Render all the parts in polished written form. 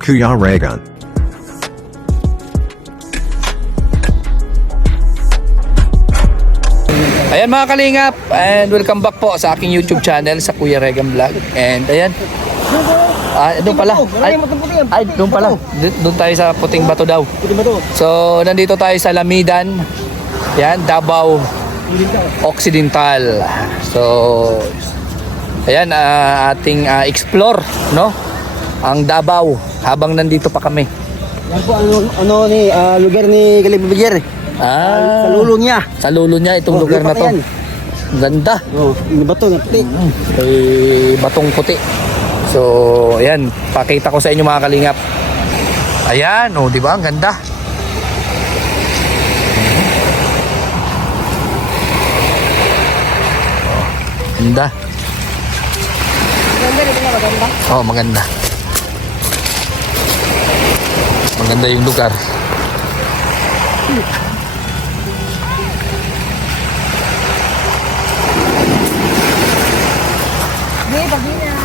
Kuya Regan. Ayan mga kalingap, and welcome back po sa aking YouTube channel sa Kuya Regan Vlog. And ayan, doon pala. Ay, doon pala. Doon tayo sa Puting Bato daw. So, nandito tayo sa Lamidan. Yan, Davao Occidental. So, ayan, ating explore, no? Ang Davao habang nandito pa kami. Yan po lugar ni Kalibabagyer. Sa lulo niya. Sa lulo niya itong lugar na to. Yan. Ganda. May bato na puti. May batong puti. So, ayan, pakita ko sa inyo mga kalingap. Ayan, di ba? Ang ganda. Ganda. Maganda dito na maganda. Maganda. Maganda yung lugar. Hindi, bagi na.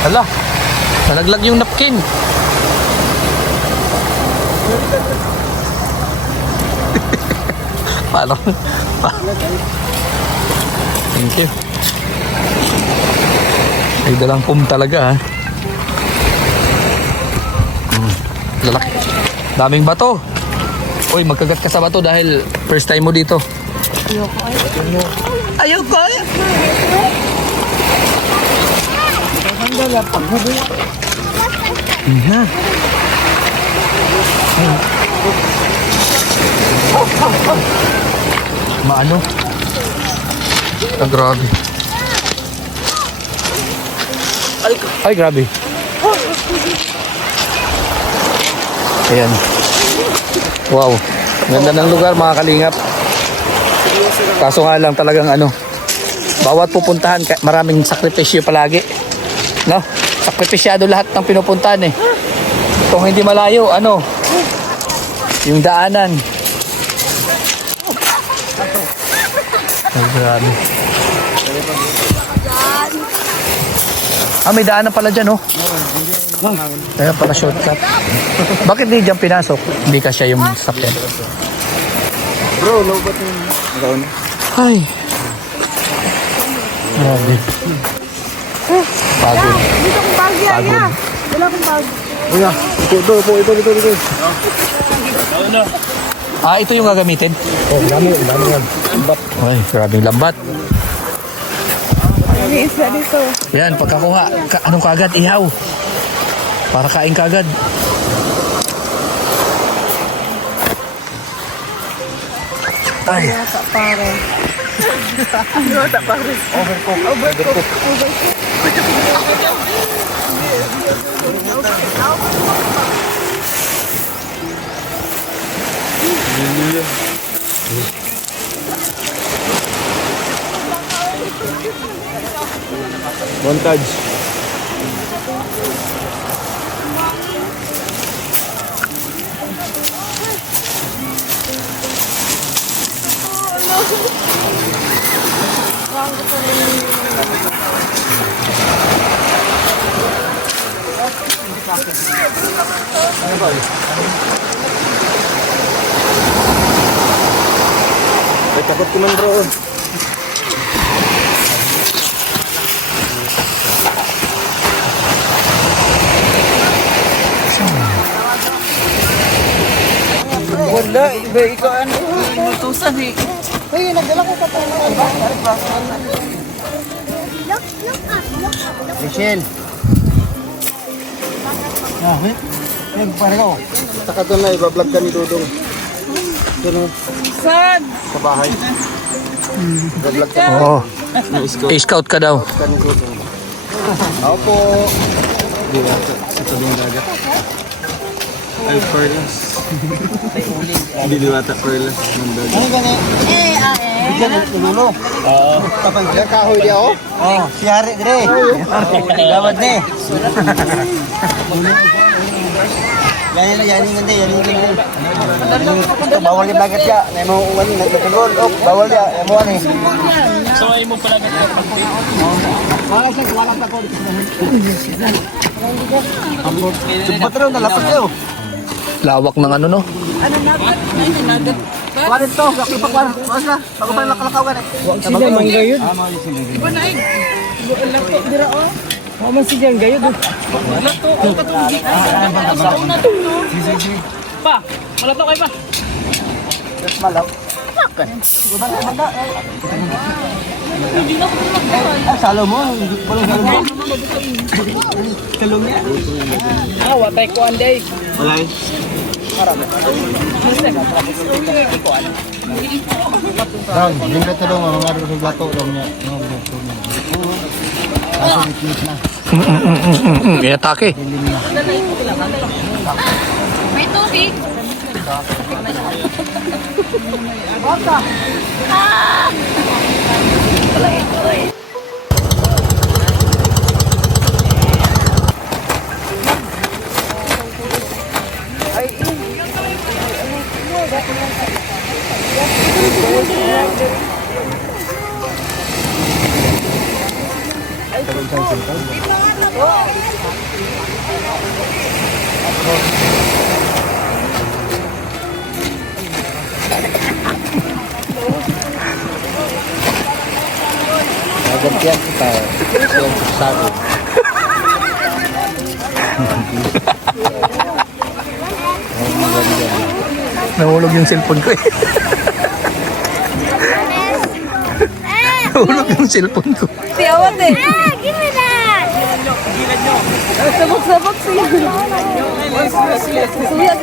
Hala, nalaglag yung napkin. Paano? Thank you. Ay, dalang pum talaga, ha. Lalaki. Daming bato. Uy, magkagat ka sa bato dahil first time mo dito. Ayoko. Iya. Maano? Grabe. Ay, grabe. Ayan. Wow. Ganda ng lugar mga kalingap. Kaso nga lang talagang bawat pupuntahan, maraming sakripisyo palagi. No? Sakripisyado lahat ng pinupuntahan eh. Kung hindi malayo, yung daanan. Ay, grabe. May daanan pala dyan, Kaya pala shortcut. Bakit di dyan pinasok? Hindi ka siya yung sasakyan. Bro, lobat yung Ay. Grabe. Pagod. Dito kong bagi, ya. Wala kong bagi. Kuya, ito. Ito yung gagamitin? Dami yan. Ay, grabing lambat. May isa dito. Yan, pagkakuha, anong kagad? Ihaw. Para kain kagad. Ay. Yata pare. Yata pare. Overcook. Montage. Ay, takot ko man bro. Wala, iba ikaw inutusan eh. Uy, nagdala ko pa ito. Michelle. Pare ko. Taka doon na, ibablog ka ni Dudong. Doon Saan? sa bahay. Ibablog ka I-scout ka daw. ni Dudong. Ako po. Sa tabing dagat. Ay, Perlas. Hindi diwata Perlas ng dagat. Ano gani? Diyan ang tulo. Oo. Tapang diyan kahoy di ako? Oo. Si Hari dire. Gawad ni. Yan yung ganda, yan yung ganda. Ito, bawal yung bagat ka. Na mo umani, nagkagol. Oh, bawal ya, mo ani. So ay mo pala Wala sa ko. Subat raw nalapat kayo. lawak ng ano no. Wala to, kakipak wala. Wala na. Bago pa nakalakawan eh. Sila man gayud. Iba na eh. Dira o. Wa man siya gayud. Wala to. Ang katulog. Sa una to. Pa, wala to kay pa. That's malak. Salo mo, walang salo mo. Kalong niya. Ah, watay ko anday. Wala eh. Dang, yung beto daw mga mga sa plato daw niya. Kaso iklit na. Iatake. May tubig. Nagantian kita. Yung saro. Nahulog yung cellphone ko eh. Nahulog yung cellphone ko. Tiyawat eh. Give me that. Sabok-sabok siya. Suya.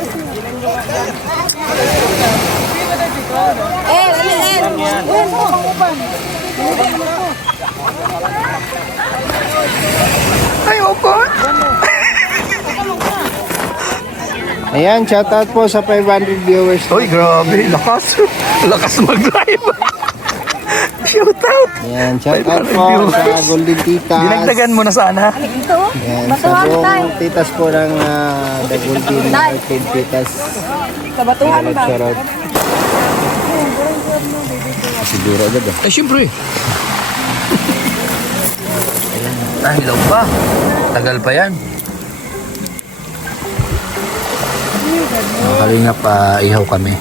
Ay, opo. Ayan, shoutout po sa 500 viewers. Uy, grabe. Lakas. Lakas mag-live. Shoot out. Ayan, shoutout po sa Golden Titas. Dinagdagan mo na sana. Ayan, sa buong titas po ng The Golden Titas. Kabatuhan ba? Shoutout. Siguro agad ah. Eh, syempre. Ah, hilaw pa. Tagal pa yan. Kalinga pa, ihaw kami.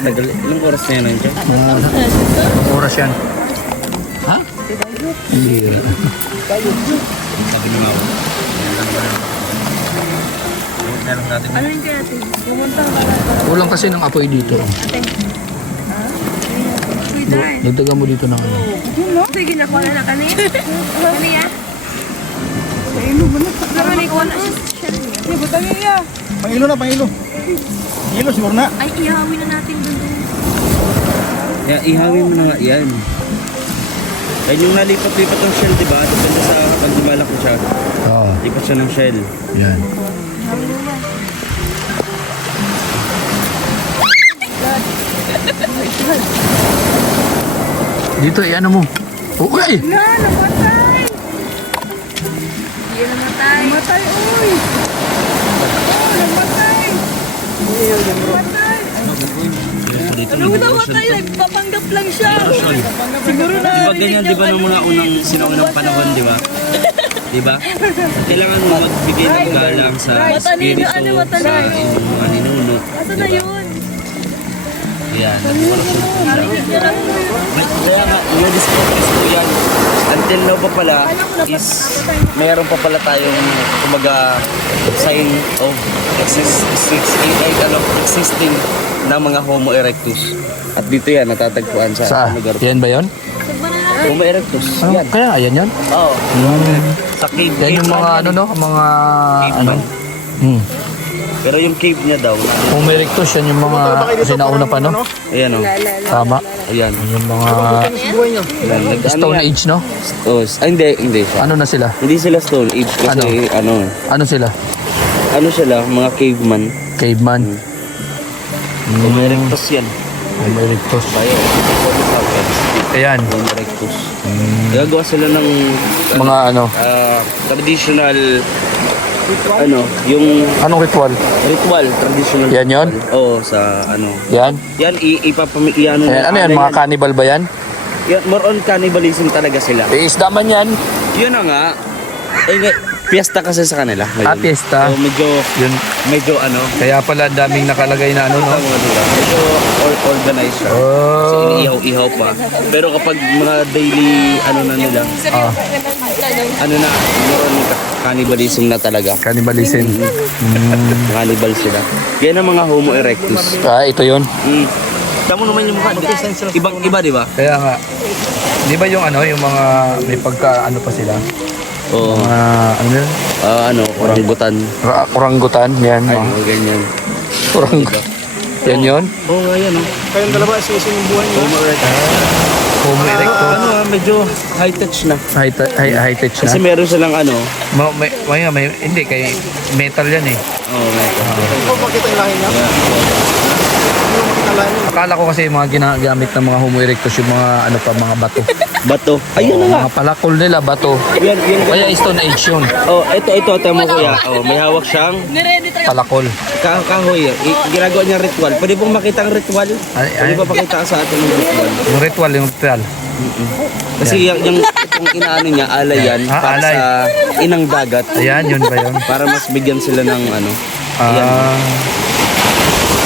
Tagal, ilang oras na yan nandiyan? Anong oras yan? Ha? Hindi. Sabi ni Mama. Ano yung natin? Pumunta ka. Kulang kasi ng apoy dito. Dagdagan mo dito ng ano. Sige na, kuha na kami. Kami ya? Pero may kuha na siya. Butang niya. Pangilo na, pangilo. Pangilo, siguro na. Ay, ihawin na natin dun. Ihawin mo na nga yan. Ay yung nalipat-lipat ng shell, di ba? Depende sa pag lumalaki siya. Oo, Lipat siya ng shell. yan. Dito, ano mo? Oh, ay! Namatay! Hindi namatay. Matay, uy. Namatay. Dito Ano namatay? Nagpapanggap lang siya. Siguro na. Di ba ganyan, di ba nung mga unang sinaunang panahon, di ba? Di ba? Kailangan mo magbigay ng galang sa Matanino, espiritu, ano, sa matanino. inyong mga ninuno. Asa na yun? Yan, nagwarasyon po siya. Kaya nga, i-discuss po yan. Until now pa pala is mayroon pa pala tayong kumbaga sign of existing na mga Homo erectus. At dito yan, natatagpuan sa Saan? lugar. Yan ba yun? Homo erectus. Ano? Yan. Kaya ayan yun? Oo. Hmm. Sa cave. Yan yung cave mga lang ano yan. no? Mga Cave ano? man. Hmm. Pero yung cave niya daw, Umerectus, yan yung mga sinauna pa no? ayan o. Tama. Ayan. Yung mga Ayan. Stone Age no? Oh, hindi siya. Ano na sila? Hindi sila Stone Age kasi Ano sila? ano sila, mga caveman. Caveman. Homo erectus yan. Umerectus. Bayo. Ayan. Homo erectus. Gagawa sila ng Mga ano, traditional yung anong ritual? ritual, traditional. Yan yun? Oo, sa ano. Yan? Yan, ipapamikiano Ayan, ano yan, mga cannibal ba yan? Yan, more on cannibalism talaga sila. Isda man yan. Yun na nga. Piyesta kasi sa kanila. ngayon. Piyesta. So, Yun. medyo ano. Kaya pala daming nakalagay na ano, no? Medyo organized siya. Kasi Oh. iniihaw-ihaw pa. Pero kapag mga daily ano na nila, Ah, ano na, meron cannibalism na talaga. cannibalism. Cannibal sila. Yan ang mga Homo erectus. Ito yun. Tama naman yung mukha. Ibang iba, di ba? Kaya nga, di ba yung ano, yung mga may pagka ano pa sila? Oo. Mga ano yun? Orangutan. Orangutan, yan. Ay, Mga ganyan. orangutan. Yan yun? Oo nga yan, Kayong dalawa, sinubuhan niyo. Homo erectus. Homo erectus. Medyo high touch na. High tech Kasi na. meron silang ano. Hindi, kay metal yan eh. Oo, Hindi ko makita yung lahi niya. Hindi ko makita lahi niya. Akala ko kasi yung mga ginagamit ng mga Homo erectus, yung mga ano pa, mga bato. bato. Ayun na nga. Mga palakol nila, bato. Yan. Kaya Stone Age yun. Oh, ito mo kuya. Oh, may hawak siyang Palakol. kahoy. Ginagawa niya ritual. Pwede pong makita ang ritual? Pwede ba pakita sa atin ng ritual? Yung ritual. Kasi yung itong inaano niya, alay yan. Para alay. sa inang dagat. Ayan, yun ba yun? Para mas bigyan sila ng ano. Ayan.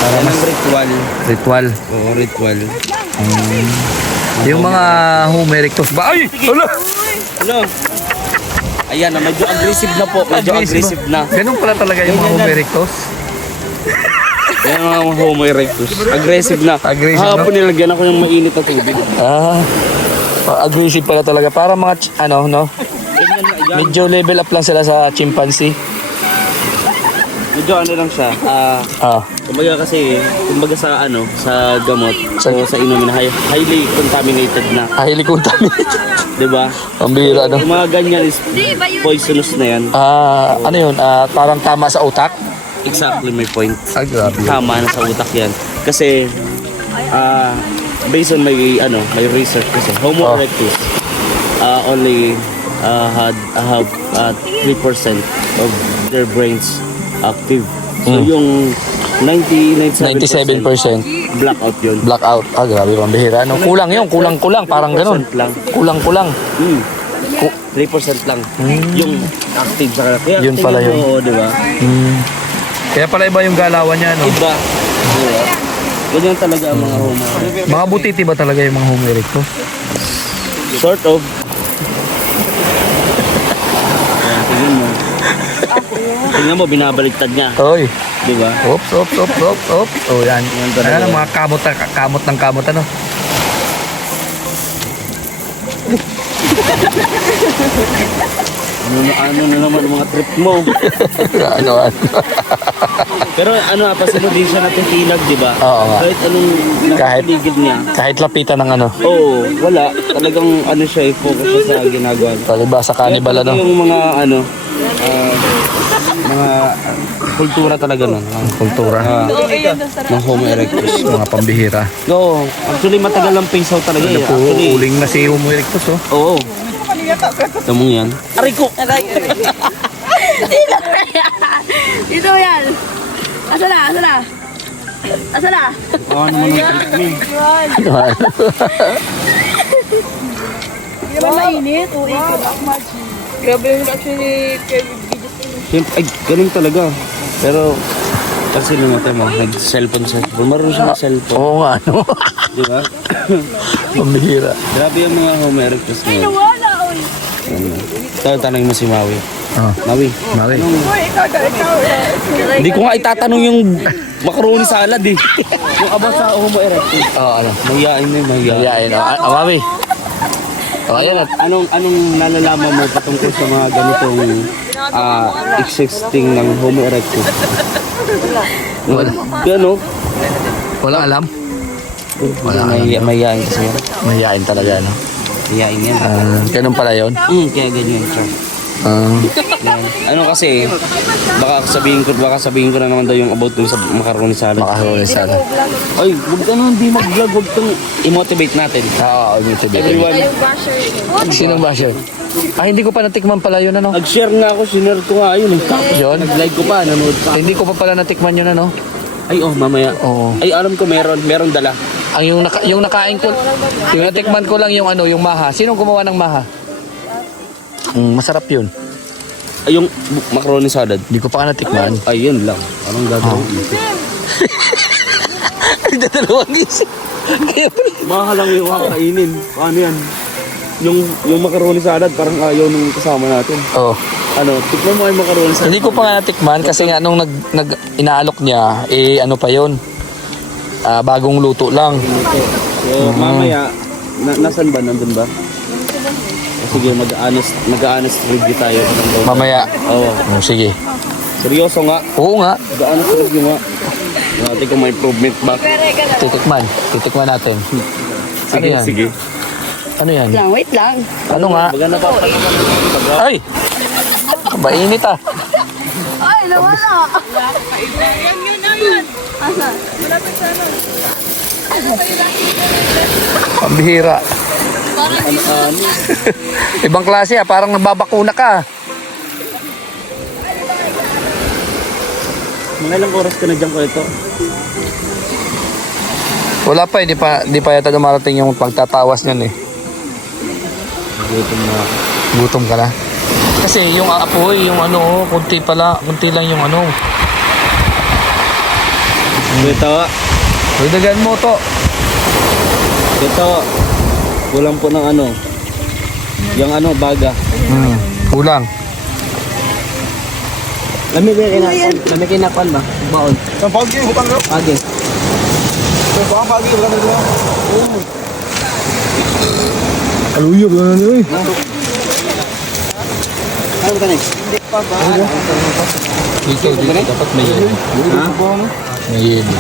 Para Yan ang ritual. ritual. Oo, ritual. Yung mga Homo erectus ba? Ay! Hala! Ano? Ayan, medyo aggressive na po. Medyo aggressive na. Ganun pala talaga yung mga Homo erectus. Yan ang mga Homo erectus. Aggressive na. Aggressive, no? Hapon nilagyan ako ng mainit na tubig. Aggressive pala talaga. Para mga, ano, no? Ganyan na yan. Medyo level up lang sila sa chimpanzee. Medyo ano lang siya. Kumbaga kasi, sa ano, sa gamot, o sa inumin, highly contaminated na. Highly contaminated. Diba? Pambira, no? Yung mga ganyan is poisonous na yan. Ano yun? Parang tama sa utak? Exactly my point. Grabe. Tama na sa utak yan. Kasi, based on my research kasi, Homo erectus only have 3% of their brains active. So yung 97% 97% blackout yun. blackout. Grabe, pambihira. No? Kulang yun. Kulang-kulang. Parang ganun. 3% lang. Kulang-kulang. 3% lang. Yung active sa kanila. Kaya Yun pala tingnan yun. mo, diba? Kaya pala iba yung galawan niya, no? Iba. Diba? Ganyan talaga ang mga Homo. Mga butiti ba talaga yung mga Homo erectus? Sort of. Ayan, tingnan mo. Tingnan mo, binabaliktad niya. Oy. Diba? Oops. Oh, yan. talaga. Ayan, mga kamot ng kamot, ano? Ano na naman ang mga trip mo. ano. Pero pasin mo din siya natitinag, di ba? Oo nga. Kahit anong nakapaligid niya. Kahit lapitan ng ano. Oo, wala. Talagang siya, focus siya sa ginagawa. Diba sa cannibal, ano? Yung mga mga kultura talaga nun. Kultura. Ng Homo erectus. Mga pambihira. Oo, actually matagal ang phase out talaga eh. Actually, Uling na si Homo erectus, oh. oo. Tamong yan. Aray ko! Dito yan. Asa na? Oo naman ang trip mo. Hindi ba mainit? Grabe yung reaction ni Siyempre, ay, galing talaga. Pero, kasi naman mo, nag-cellphone siya. Marunong siya mag-cellphone. Oo nga, ano? Di ba? Pambihira. Grabe yung mga Homo erectus ngayon. Wala, oy. Tanongin mo si Maui. Maui. Mari. Hindi ko nga itatanong yung macaroni salad eh. Yung about sa Homo erectus. Ano? Mahihain na yun, mahihain. Yayain, Mami. Ayan at Anong nalalaman mo patungkol sa mga ganitong existing ng Homo erectus? Ano? walang alam. Mahihain kasi yan. Mahihain talaga, no? Mahihain yan. Ganun pala yun. Kaya ganyan siya. Ano kasi, baka sabihin ko na naman daw yung about dun sa macaroni salad. Macaroni salad. Ay, wag ka na, hindi mag-vlog, wag kang i-motivate natin. Oo, YouTube. Everyone, Sinong basher? Ah, hindi ko pa natikman pala yun, ano? nag-share nga ako, sinare ko nga yun. Yun? Nag-like ko pa, nanood pa. Hindi ko pa pala natikman yun, ano? Ay, mamaya. Oo. Ay, alam ko meron dala. Ang yung nakain ko, yung natikman ko lang yung ano, yung maha. Sinong gumawa ng maha? Masarap yun. Ay, yung macaroni salad. Hindi ko pa natikman. Ay, yun lang. Anong gagawin isip? Ay, dalawang isip. Kaya pala. Mahal lang yung kakainin. Paano yan? Yung macaroni salad, parang ayaw nung kasama natin. Oh. Ano, tikman mo yung macaroni salad. Hindi ko pa nga natikman kasi nga nung inaalok niya, ano pa yun? Bagong luto lang. So, mamaya, nasan ba? Nandun ba? Sige, mag-honest review tayo. Mamaya. Oo. Sige. Seryoso nga. Oo nga. Mag-honest review nga. Natin kung may improvement ba. Titikman natin. Sige, yan? sige. Ano yan? Wait lang. Ano nga? Baga napapalala. Ay! Mainit ah. Ay, nawala. Pambihira. Ibang klase ah, parang nababakuna ka. Mga ilang oras ka na dyan ko ito? Wala pa, di pa yata dumarating yung pagtatawas niyan eh. Gutom na ako. Gutom ka na. Kasi yung apoy, yung ano, kunti lang yung ano. Ito, Dagan mo to. ito. Kulang po ng ano. Yung ano, baga. Kulang. Lami kinakpan ba? Baon. Ang pagi, hutang ko. Age. Ang pagi, hutang ko. Aluyog na nyo eh. Ano ka na? Dito, dapat may yelo. May yelo.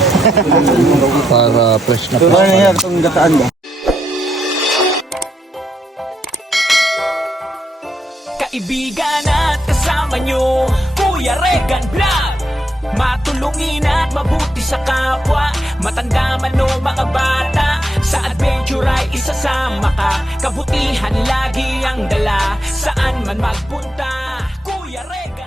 Para fresh na fresh. Ano yan? Itong gataan ba? Kaibigan at kasama nyo, Kuya Regan Vlog. Matulungin at mabuti sa kapwa, matanda man o mga bata. Sa adventure ay isasama ka, kabutihan lagi ang dala. Saan man magpunta, Kuya Regan.